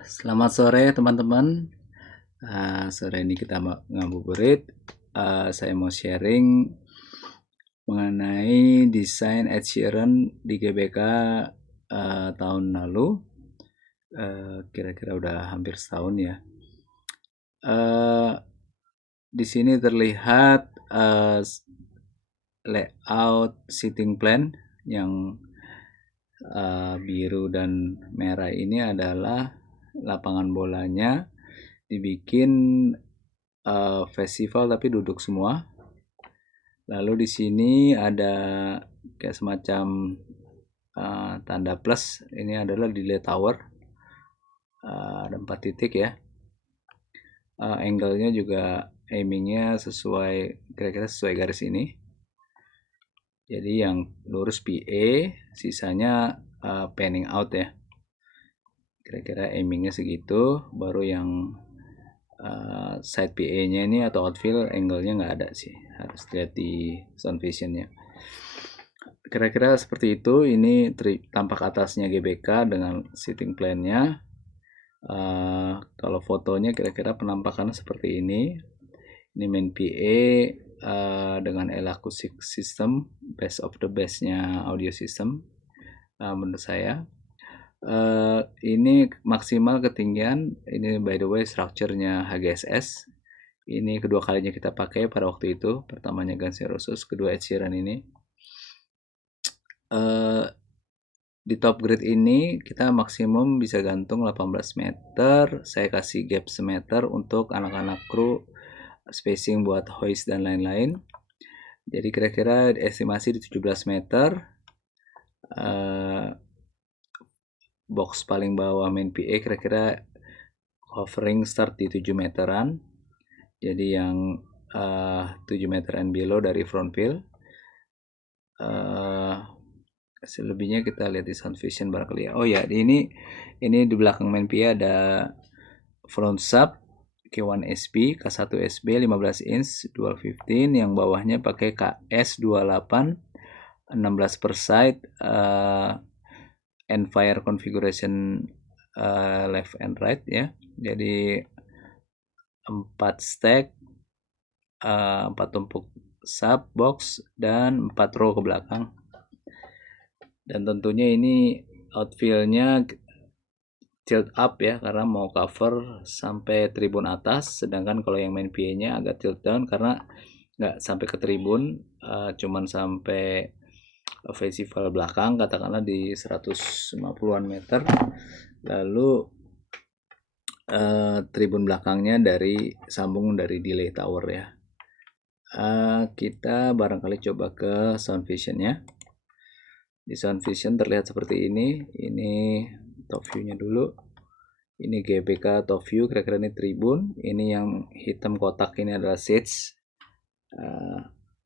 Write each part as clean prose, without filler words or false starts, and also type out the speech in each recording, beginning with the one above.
Selamat sore teman-teman. Sore ini kita mau ngabuburit. Saya mau sharing mengenai desain Ed Sheeran di GBK tahun lalu. Kira-kira udah hampir setahun ya. Di sini terlihat layout seating plan yang biru dan merah ini adalah lapangan bolanya dibikin festival tapi duduk semua. Lalu di sini ada kayak semacam tanda plus. Ini adalah delay tower. Ada 4 titik ya. Angle-nya juga aimingnya sesuai, kira-kira sesuai garis ini. Jadi yang lurus PA, sisanya panning out ya. Kira-kira aimingnya segitu. Baru yang side PA-nya ini atau outfield angle-nya nggak ada sih, harus lihat di sound vision-nya. Kira-kira seperti itu. Ini tampak atasnya GBK dengan sitting plan-nya. Kalau fotonya kira-kira penampakannya seperti ini. Ini main PA dengan L-acoustic system, best of the best-nya audio system menurut saya. Ini maksimal ketinggian. Ini by the way structure-nya HGSS. Ini kedua kalinya kita pakai pada waktu itu. Pertamanya Guns N' Roses, kedua Ed Sheeran ini. Di top grade ini kita maksimum bisa gantung 18 meter. Saya kasih gap semeter untuk anak-anak kru, spacing buat hoist dan lain-lain. Jadi kira-kira estimasi di 17 meter. Box paling bawah main PA kira-kira hovering start di 7 meteran. Jadi yang 7 meter and below dari front wheel. Selebihnya kita lihat di sound vision barangkali ya. Oh ya, ini di belakang main PA ada front sub K1 SB, K1 SB 15 inch dual 15, yang bawahnya pakai KS 28 16 per side, and fire configuration left and right ya. Jadi 4 stack, 4 tumpuk sub box dan 4 row ke belakang. Dan tentunya ini outfield-nya tilt up ya, karena mau cover sampai tribun atas. Sedangkan kalau yang main PA-nya agak tilt down karena nggak sampai ke tribun, cuman sampai festival belakang, katakanlah di 150-an meter. Lalu tribun belakangnya sambung dari delay tower ya. Kita barangkali coba ke sound vision-nya. Di sound vision terlihat seperti ini. Ini top view-nya dulu. Ini GBK top view, kira-kira ini tribun. Ini yang hitam kotak ini adalah seats.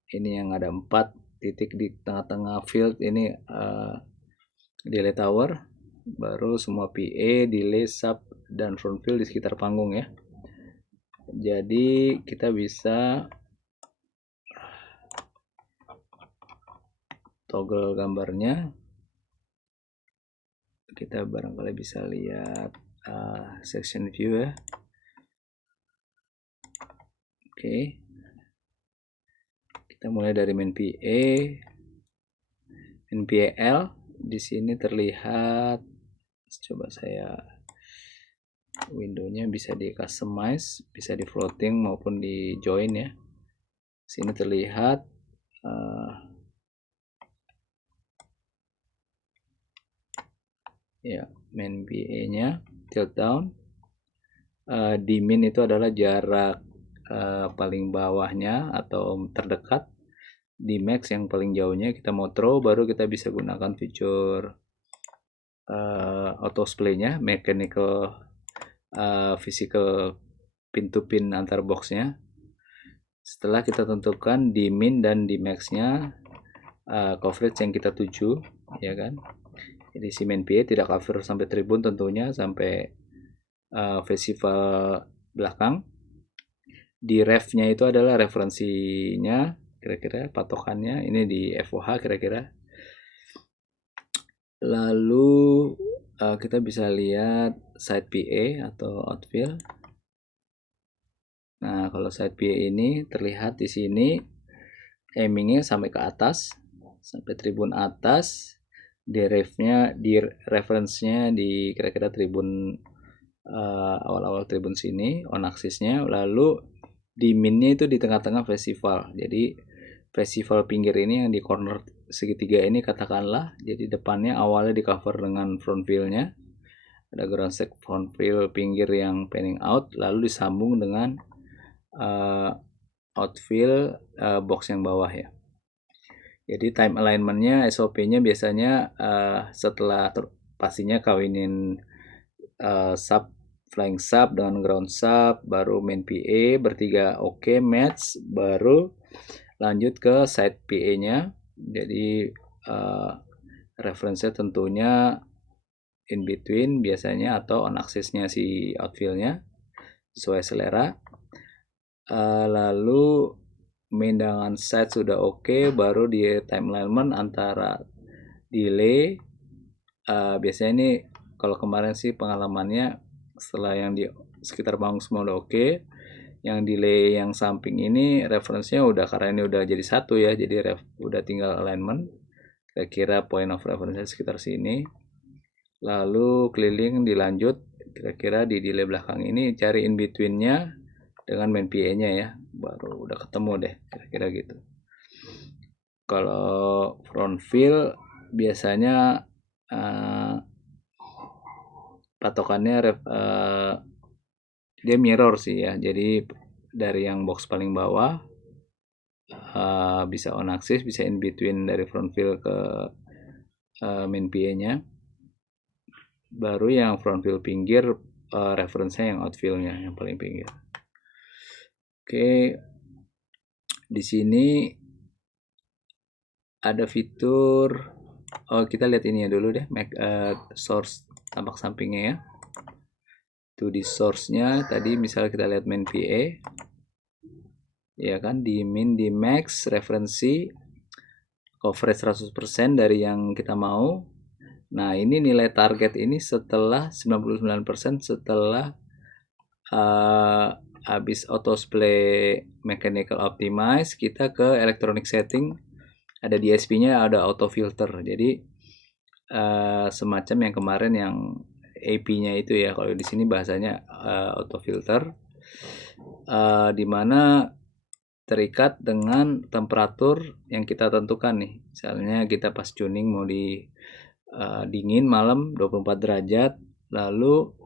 Ini yang ada 4 titik di tengah-tengah field ini delay tower. Baru semua PA, delay, sub, dan front field di sekitar panggung ya. Jadi kita bisa toggle gambarnya. Kita barangkali bisa lihat section view ya. Oke. Kita mulai dari main PA, NPL. Di sini terlihat, coba saya window-nya bisa di customize, bisa di floating maupun di join ya. Sini terlihat ya main PA-nya tilt down. Di min itu adalah jarak paling bawahnya atau terdekat. Di max yang paling jauhnya. Kita mau throw, baru kita bisa gunakan fitur auto display-nya, mechanical physical pin to pin antar boxnya. Setelah kita tentukan di min dan di max-nya coverage yang kita tuju ya kan. Jadi si main PA tidak cover sampai tribun tentunya, sampai festival belakang. Di ref-nya itu adalah referensinya, kira-kira patokannya ini di FOH kira-kira. Lalu kita bisa lihat side PA atau outfill. Nah, kalau side PA ini terlihat di sini aimingnya sampai ke atas, sampai tribun atas. Di reference-nya di kira-kira tribun awal-awal tribun sini, on axis-nya. Lalu di min-nya itu di tengah-tengah festival. Jadi festival pinggir ini yang di corner segitiga ini katakanlah, jadi depannya awalnya di cover dengan front wheel-nya, ada ground set front wheel pinggir yang panning out, lalu disambung dengan outfill box yang bawah ya. Jadi time alignment-nya SOP-nya biasanya setelah pastinya kawinin sub flying sub dengan ground sub, baru main PA bertiga oke match, baru lanjut ke side PA-nya. Jadi reference-nya tentunya in between biasanya atau on axis-nya si outfill-nya sesuai selera. Lalu main dengan side sudah oke, baru di time alignment antara delay. Biasanya ini kalau kemarin sih pengalamannya setelah yang di sekitar panggung semua udah oke, yang delay yang samping ini reference-nya udah, karena ini udah jadi satu ya, jadi udah tinggal alignment, kira-kira point of reference sekitar sini. Lalu keliling dilanjut, kira-kira di delay belakang ini cari in between-nya dengan main PA-nya ya, baru udah ketemu deh kira-kira gitu. Kalau front wheel biasanya patokannya dia mirror sih ya, jadi dari yang box paling bawah bisa on axis, bisa in between dari front wheel ke main PA-nya, baru yang front wheel pinggir reference-nya yang outfill-nya yang paling pinggir. Oke, di sini ada fitur, kita lihat ini ya dulu deh, source tampak sampingnya ya. Itu di source-nya tadi misalnya kita lihat main PA, ya kan, di min, di max, referensi, coverage 100% dari yang kita mau. Nah, ini nilai target ini setelah 99% setelah habis auto display mechanical optimize, kita ke electronic setting, ada DSP-nya, ada auto filter. Jadi semacam yang kemarin yang AP-nya itu ya, kalau di sini bahasanya auto filter, dimana terikat dengan temperatur yang kita tentukan nih. Misalnya kita pas tuning mau di dingin malam 24 derajat, lalu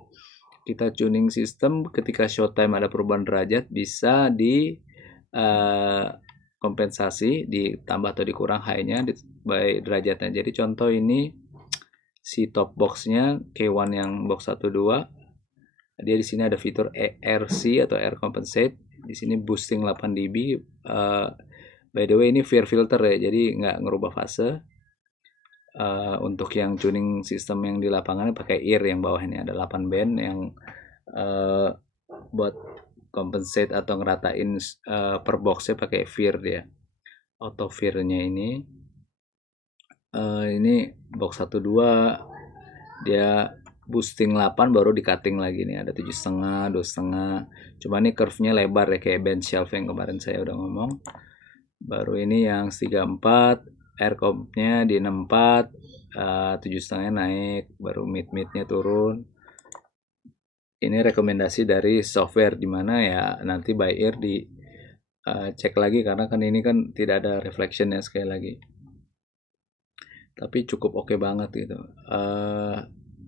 kita tuning sistem ketika showtime ada perubahan derajat, bisa di kompensasi, ditambah atau dikurang high-nya by derajatnya. Jadi contoh ini si top box-nya K1 yang box 12, dia di sini ada fitur RC atau air compensate. Di sini boosting 8 dB. By the way ini FIR filter ya, jadi nggak ngerubah fase. Untuk yang tuning sistem yang di lapangan pakai ear yang bawah ini ada 8 band yang buat compensate atau ngeratain per boxnya pakai FIR dia. Auto FIR-nya ini box 12 dia boosting 8 baru di cutting lagi nih, ada 7,5, 2,5. Cuma ini curve-nya lebar ya kayak band shelf yang kemarin saya udah ngomong. Baru ini yang 34, air comp-nya di 64, 7,5 naik, baru mid-midnya turun. Ini rekomendasi dari software, dimana ya nanti by ear di cek lagi, karena kan ini kan tidak ada reflection ya sekali lagi. Tapi cukup oke banget gitu.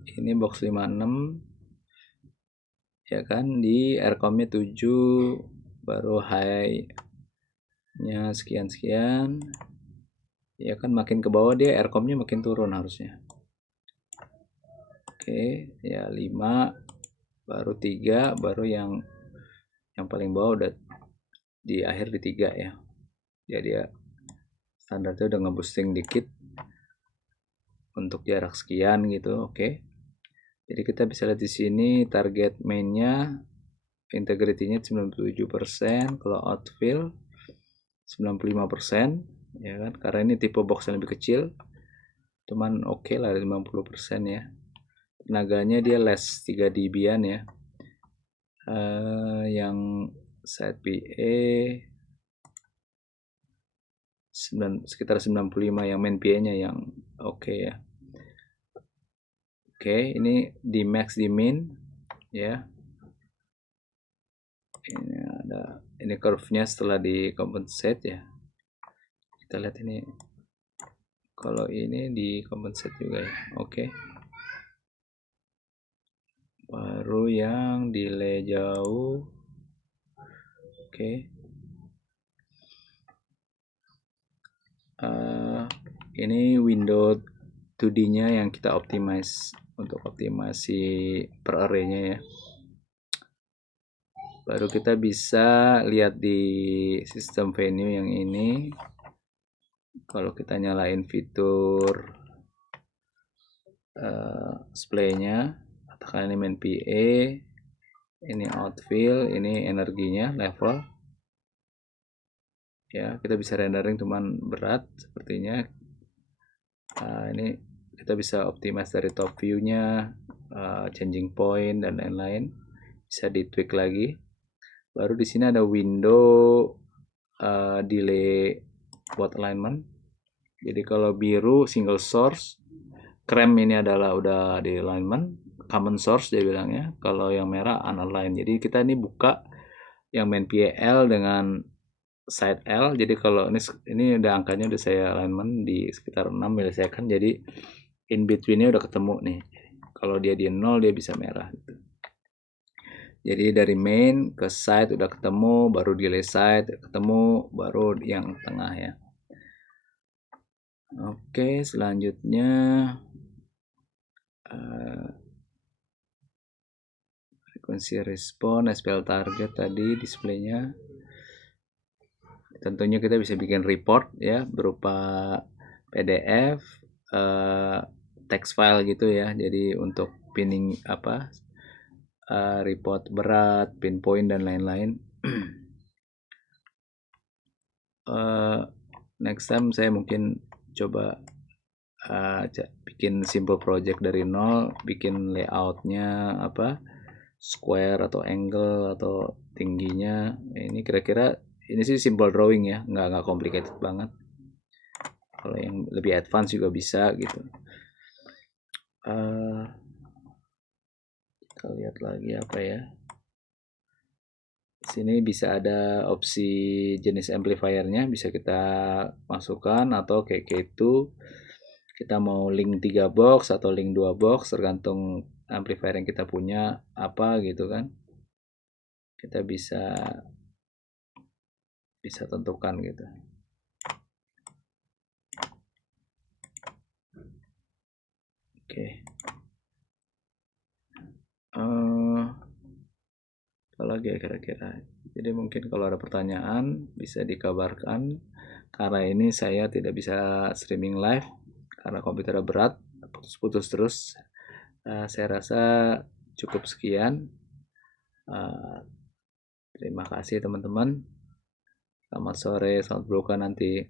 Ini box 56 ya kan, di aircom-nya 7, baru high-nya sekian-sekian. Ya kan, makin ke bawah dia aircom-nya makin turun harusnya. Oke, ya 5, baru 3, baru yang paling bawah udah di akhir di 3 ya. Jadi ya standarnya udah ngeboosting dikit untuk jarak sekian gitu. Oke. Jadi kita bisa lihat di sini target mainnya integrity-nya 97%, kalau outfill 95%, ya kan? Karena ini tipe box yang lebih kecil. Cuman oke lah 50% ya. tenaganya dia less 3 dB-an ya. Yang side PA sekitar 95, yang main PA-nya yang oke ya. Oke, ini di max di min ya. Ini ada ini curve-nya setelah di compensate ya. Kita lihat ini. Kalau ini di compensate juga ya. Oke. Baru yang delay jauh. Oke. Ini window 2D-nya yang kita optimize untuk optimasi per array-nya ya. Baru kita bisa lihat di sistem venue yang ini. Kalau kita nyalain fitur display-nya, katakan ini main PA, ini outfill, ini energinya level ya. Kita bisa rendering cuman berat sepertinya. Ini kita bisa optimize dari top view-nya, changing point dan lain-lain, bisa di tweak lagi. Baru di sini ada window delay buat alignment. Jadi kalau biru single source, krem ini adalah udah di alignment, common source dia bilangnya. Kalau yang merah unaligned. Jadi kita ini buka yang main PL dengan side L. Jadi kalau ini udah angkanya udah saya alignment di sekitar 6 milisecond. Jadi in betweennya udah ketemu nih. Kalau dia di 0 dia bisa merah gitu. Jadi dari main ke side udah ketemu, baru delay side ketemu, baru yang tengah ya. Oke, selanjutnya frekuensi respon, SPL target tadi displaynya. Tentunya kita bisa bikin report ya berupa PDF, text file gitu ya. Jadi untuk pinning report berat, pinpoint dan lain-lain. Next time saya mungkin coba bikin simple project dari nol, bikin layoutnya square atau angle atau tingginya. Ini kira-kira ini sih simple drawing ya, nggak complicated banget. Kalau yang lebih advance juga bisa gitu. Kita lihat lagi apa ya. Sini bisa ada opsi jenis amplifiernya, bisa kita masukkan, atau kayak itu kita mau link 3 box atau link 2 box tergantung amplifier yang kita punya apa gitu kan. Kita bisa tentukan gitu. Oke. Apa lagi ya kira-kira. Jadi mungkin kalau ada pertanyaan bisa dikabarkan. Karena ini saya tidak bisa streaming live karena komputernya berat, putus-putus terus. Saya rasa cukup sekian. Terima kasih teman-teman. Selamat sore, selamat berbuka nanti.